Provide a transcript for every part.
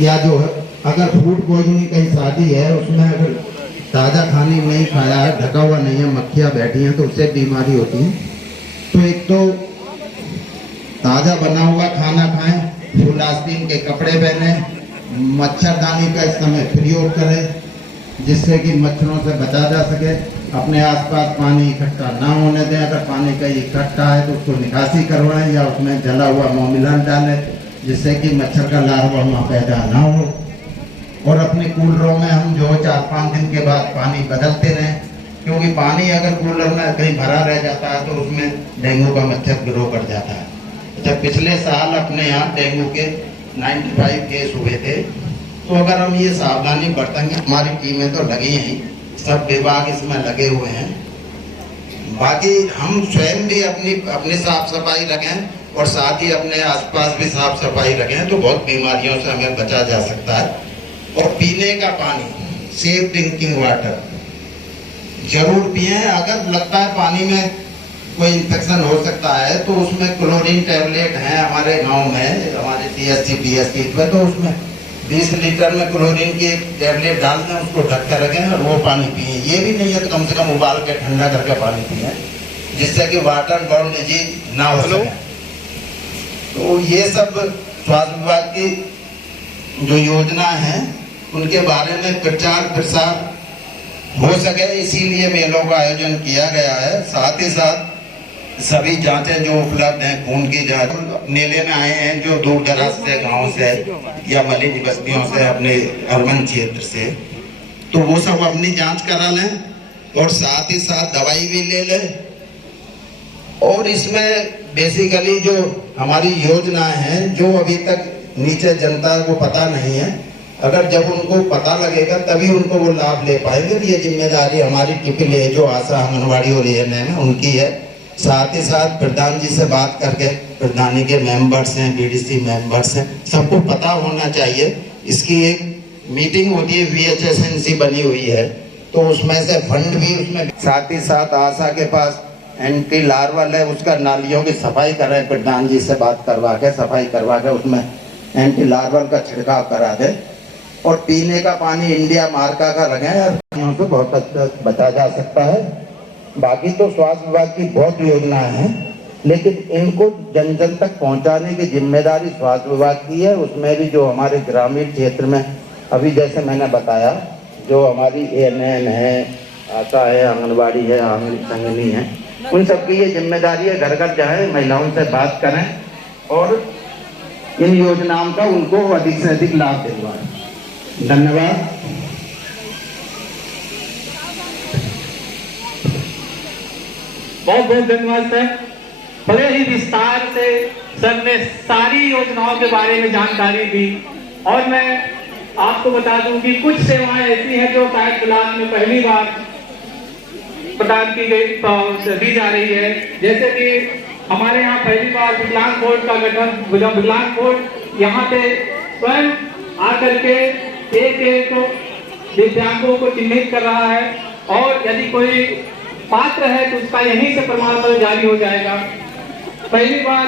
या जो है अगर फूड पॉइजनिंग कहीं शादी है उसमें अगर ताज़ा खाने नहीं खाया है, ढका हुआ नहीं है, मक्खियाँ बैठी हैं तो उससे बीमारी होती है। तो एक तो ताज़ा बना हुआ खाना खाएं, फुल आस्तीन के कपड़े पहने, मच्छरदानी का इस्तेमाल प्रयोग करें जिससे कि मच्छरों से बचा जा सके। अपने आसपास पानी इकट्ठा ना होने दें, अगर पानी कहीं इकट्ठा है तो उसको निकासी करवाएं या उसमें जला हुआ मोमिलान डालें जिससे कि मच्छर का लार्वा वहाँ पैदा ना हो। और अपने कूलरों में हम जो 4-5 दिन के बाद पानी बदलते रहें, क्योंकि पानी अगर कूलर में कहीं भरा रह जाता है तो उसमें डेंगू का मच्छर ग्रो कर जाता है। अच्छा, पिछले साल अपने यहाँ डेंगू के 95 केस हुए थे। तो अगर हम ये सावधानी बरतेंगे, हमारी टीमें तो लगी हैं, सब विभाग इसमें लगे हुए हैं, बाकी हम स्वयं भी अपनी साफ सफाई रखें और साथ ही अपने आसपास भी साफ सफाई रखें तो बहुत बीमारियों से हमें बचा जा सकता है। और पीने का पानी, सेफ ड्रिंकिंग वाटर जरूर पिएं। अगर लगता है पानी में कोई इन्फेक्शन हो सकता है तो उसमें क्लोरीन टैबलेट हैं हमारे गांव में, हमारे CSC DSC पे, तो उसमें 20 लीटर में क्लोरीन की एक टैबलेट डाल दें, उसको ढक कर रखें और वो पानी पिए। ये भी नहीं है तो कम से कम उबाल के ठंडा करके पानी पिए जिससे कि वाटर बॉर्न डिजीज ना हो सके। तो ये सब स्वास्थ्य विभाग की जो योजना है उनके बारे में प्रचार प्रसार हो सके, इसीलिए मेलों का आयोजन किया गया है। साथ ही साथ सभी जांचें जो उपलब्ध हैं, खून की जांच, मेले में आए हैं जो दूर दराज से गांव से या मलिन बस्तियों से, अपने अर्बन क्षेत्र से, तो वो सब अपनी जांच करा लें और साथ ही साथ दवाई भी ले लें। और इसमें बेसिकली जो हमारी योजनाएं हैं जो अभी तक नीचे जनता को पता नहीं है, अगर जब उनको पता लगेगा तभी उनको वो लाभ ले पाएंगे। ये जिम्मेदारी हमारी ट्रिपल ए जो आशा आंगनबाड़ी और ANM है उनकी है। साथ ही साथ प्रधान जी से बात करके, प्रधानी के मेंबर्स हैं, BDC मेंबर्स हैं, सबको पता होना चाहिए। इसकी एक मीटिंग होती है, VHSNC बनी हुई है तो उसमें से फंड भी उसमें। साथ ही साथ आशा के पास एंटी लार्वल है, उसका नालियों की सफाई करें, प्रधान जी से बात करवा के सफाई करवा के उसमें एंटी लार्वल का छिड़काव करा दे। और पीने का पानी इंडिया मार्का का रखें, यहाँ से बहुत अच्छा बचा जा सकता है। बाकी तो स्वास्थ्य विभाग की बहुत योजनाएं हैं, लेकिन इनको जन जन तक पहुंचाने की जिम्मेदारी स्वास्थ्य विभाग की है। उसमें भी जो हमारे ग्रामीण क्षेत्र में अभी जैसे मैंने बताया, जो हमारी ANM है, आशा है, आंगनबाड़ी है, आंगन संगनी है, उन सबकी ये जिम्मेदारी है। घर घर जाए, महिलाओं से बात करें और इन योजनाओं का उनको अधिक से अधिक लाभ दिलवाएं। धन्यवाद। बहुत बहुत धन्यवाद सर। बड़े ही विस्तार से सर ने सारी योजनाओं के बारे में जानकारी दी। और मैं आपको बता दूं कि कुछ सेवाएं ऐसी हैं जो शायद ब्लॉक में पहली बार प्रदान की गई दी जा रही है। जैसे कि हमारे यहाँ पहली बार विकलांग बोर्ड का गठन, विकलांग बोर्ड यहाँ पे स्वयं आकर के एक दिव्यांगों को चिन्हित कर रहा है और यदि कोई पात्र है तो उसका यहीं से प्रमाण पत्र जारी हो जाएगा। पहली बार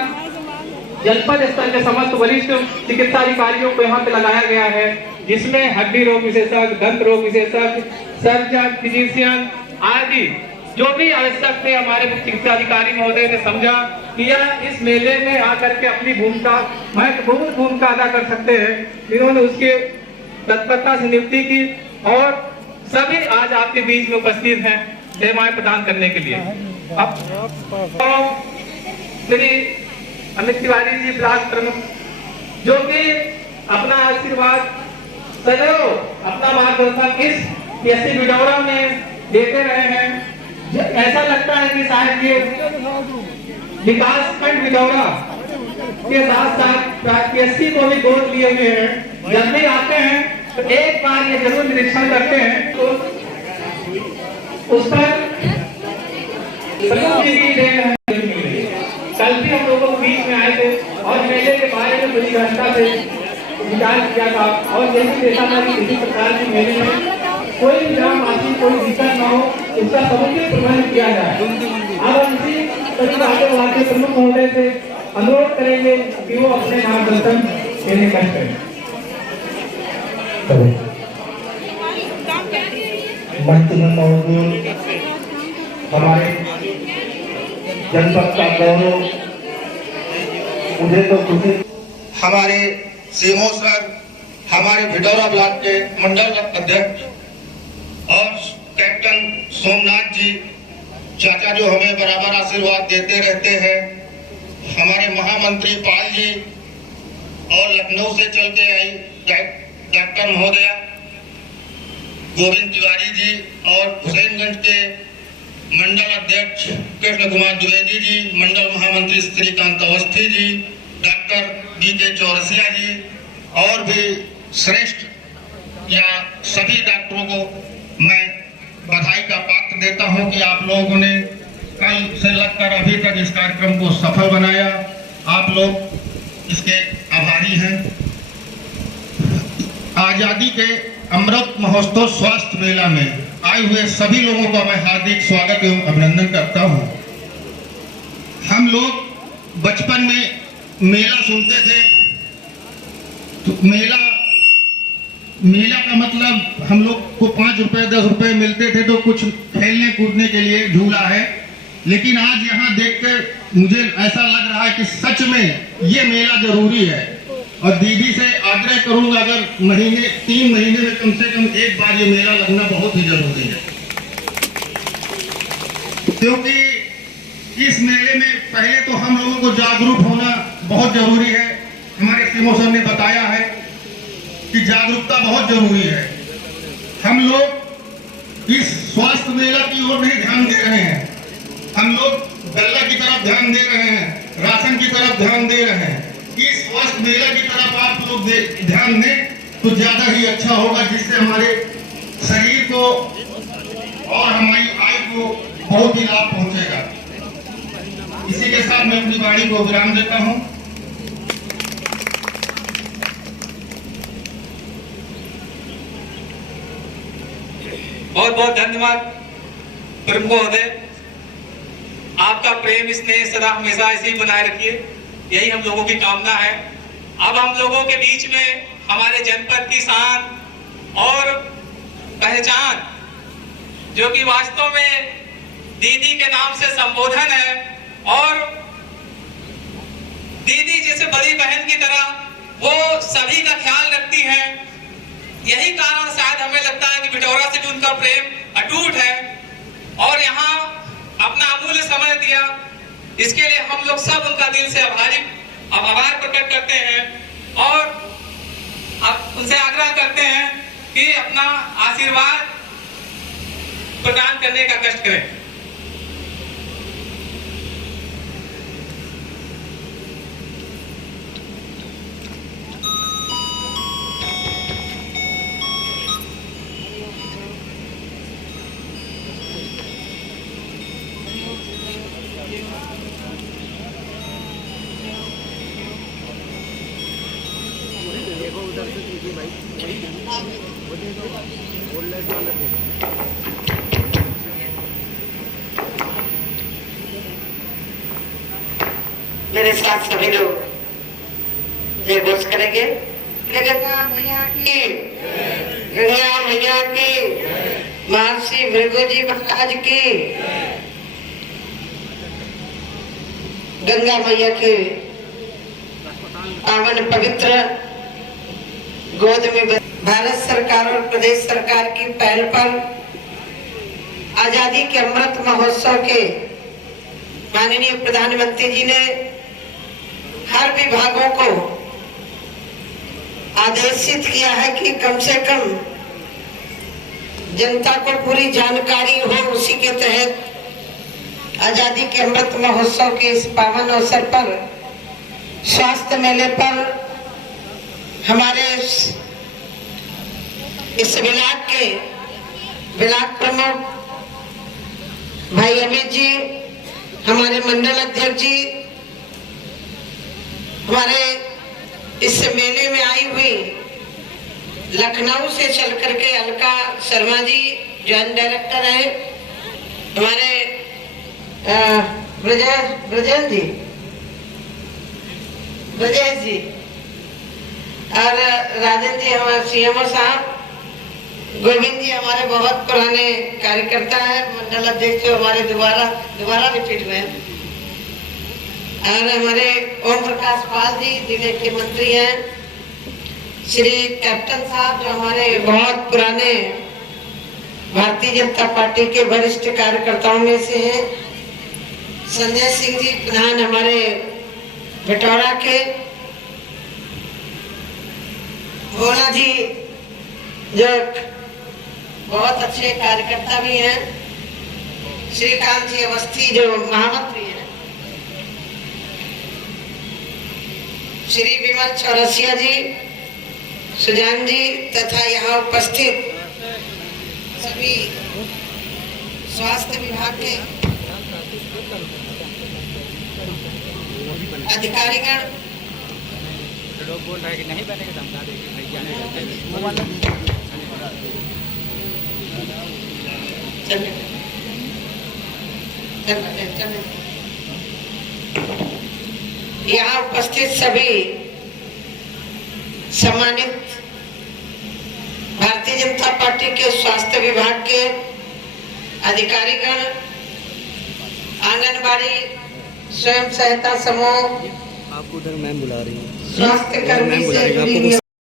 जनपद स्तर के समस्त वरिष्ठ चिकित्सा अधिकारियों को यहाँ पे लगाया गया है, जिसमें हड्डी रोग विशेषज्ञ, दंत रोग विशेषज्ञ, सर्जन, फिजिशियन आदि जो भी आवश्यक थे, हमारे चिकित्सा अधिकारी महोदय ने समझा कि यह इस मेले में आकर के अपनी भूमिका, महत्वपूर्ण भूमिका अदा कर सकते हैं। इन्होंने उसके तत्परता से नियुक्ति की और सभी आज आपके बीच में उपस्थित हैं सेवाएं प्रदान करने के लिए। अब श्री अमित तिवारी जी ब्लॉक प्रमुख, जो कि अपना आशीर्वाद सदैव, अपना मार्गदर्शन इस PSC बिडौरा में देते रहे हैं। ऐसा लगता है कि शायद ये विकास खंड बिडौरा के साथ साथ PSC को भी गोद लिए हुए हैं। जब भी आते हैं तो एक बार ये जरूर निरीक्षण करते हैं तो उस पर कल भी हम लोगों के बीच में आए थे और मेले के बारे में बड़ी घटना से विचार किया था और ये भी देखा था कि किसी प्रकार की मेले में कोई भी ग्रामवासी कोई दिक्कत ना हो, इसका समुचित प्रबंध किया जाए। अब हम इसी सभी आगे के प्रमुख महोदय से अनुरोध करेंगे कि वो अपने मार्गदर्शन देने का करें। मंच में मौजूद हमारे जनपद का गौरव, मुझे तो खुशी। हमारे सीमो सर, हमारे भिटौरा ब्लॉक के मंडल अध्यक्ष और कैप्टन सोमनाथ जी चाचा जो हमें बराबर आशीर्वाद देते रहते हैं, हमारे महामंत्री पाल जी और लखनऊ से चल के आई डॉक्टर महोदया गोविंद तिवारी जी और हुसैनगंज के मंडल अध्यक्ष कृष्ण कुमार द्विवेदी जी, मंडल महामंत्री श्रीकांत अवस्थी जी, डॉक्टर BK चौरसिया जी और भी श्रेष्ठ या सभी डॉक्टरों को मैं बधाई का पात्र देता हूं कि आप लोगों ने कल से लगकर अभी तक इस कार्यक्रम को सफल बनाया। आप लोग इसके आभारी हैं। आजादी के अमृत महोत्सव स्वास्थ्य मेला में आए हुए सभी लोगों का मैं हार्दिक स्वागत एवं अभिनंदन करता हूं। हम लोग बचपन में मेला सुनते थे, तो मेला का मतलब हम लोग को 5 रुपए 10 रुपए मिलते थे तो कुछ खेलने कूदने के लिए झूला है। लेकिन आज यहाँ देखकर मुझे ऐसा लग रहा है कि सच में ये मेला जरूरी है। और दीदी से आग्रह करूंगा, अगर 3 महीने में कम से कम एक बार ये मेला लगना बहुत ही जरूरी है, क्योंकि इस मेले में पहले तो हम लोगों को जागरूक होना बहुत जरूरी है। हमारे सीमो सर ने बताया है कि जागरूकता बहुत जरूरी है। हम लोग इस स्वास्थ्य मेला की ओर नहीं ध्यान दे रहे हैं, हम लोग गल्ला की तरफ ध्यान दे रहे हैं, राशन की तरफ ध्यान दे रहे हैं। इस स्वास्थ्य मेला की तरफ आप लोग ध्यान दें तो ज्यादा ही अच्छा होगा, जिससे हमारे शरीर को और हमारी आय को बहुत ही लाभ पहुंचेगा। इसी के साथ मैं अपनी वाणी को विराम देता हूं। बहुत बहुत धन्यवाद प्रमुख महोदय, आपका प्रेम स्नेह सदा हमेशा ऐसे ही बनाए रखिए, यही हम लोगों की कामना है। अब हम लोगों के बीच में हमारे जनपद की शान और पहचान, जो कि वास्तव में दीदी के नाम से संबोधन है, और दीदी जैसे बड़ी बहन की तरह वो सभी का ख्याल रखती हैं। यही कारण शायद हमें लगता है कि भिटौरा से भी उनका प्रेम अटूट है, और यहाँ अपना अमूल्य समय दिया। इसके लिए हम लोग सब उनका दिल से आभार प्रकट करते हैं और अब उनसे आग्रह करते हैं कि अपना आशीर्वाद प्रदान करने का कष्ट करें। मेरे साथ सभी लोग जय घोष करेंगे। गंगा मैया की, गंगा मैया की, महर्षि भृगु जी महाराज की, गंगा मैया के पावन पवित्र गोद में भारत सरकार और प्रदेश सरकार की पहल पर आजादी के अमृत महोत्सव के माननीय प्रधानमंत्री जी ने हर विभागों को आदेशित किया है कि कम से कम जनता को पूरी जानकारी हो। उसी के तहत आजादी के अमृत महोत्सव के इस पावन अवसर पर स्वास्थ्य मेले पर हमारे इस ब्लॉक प्रमुख भाई अमित जी, हमारे मंडल अध्यक्ष जी, हमारे इस मेले में आई हुई लखनऊ से चल करके अलका शर्मा जी जॉइंट डायरेक्टर है, हमारे ब्रजेश जी और राजन जी हमारे सीएमओ साहब, गोविंद जी हमारे बहुत पुराने कार्यकर्ता हैं, मंडल अध्यक्ष हमारे दोबारा रिपीट हुए हैं, और हमारे ओम प्रकाश पाल जी जिले के मंत्री हैं, श्री कैप्टन साहब जो हमारे बहुत पुराने भारतीय जनता पार्टी के वरिष्ठ कार्यकर्ताओं में से हैं, संजय सिंह जी प्रधान हमारे भटौरा के, भोला जी जो बहुत अच्छे कार्यकर्ता भी हैं, श्रीकांत जी अवस्थी जो महामंत्री हैं, श्री विमल चौरसिया जी, सुजान जी तथा यहाँ उपस्थित सभी स्वास्थ्य विभाग के अधिकारीगण, लोग बोल रहे हैं कि नहीं बनेगा तो हम बता देंगे भाई जाने यहाँ उपस्थित सभी सम्मानित भारतीय जनता पार्टी के स्वास्थ्य विभाग के अधिकारीगण, आंगनबाड़ी स्वयं सहायता समूह, आपको उधर मैम बुला रही हैं, स्वास्थ्य कर्मी से जुड़ी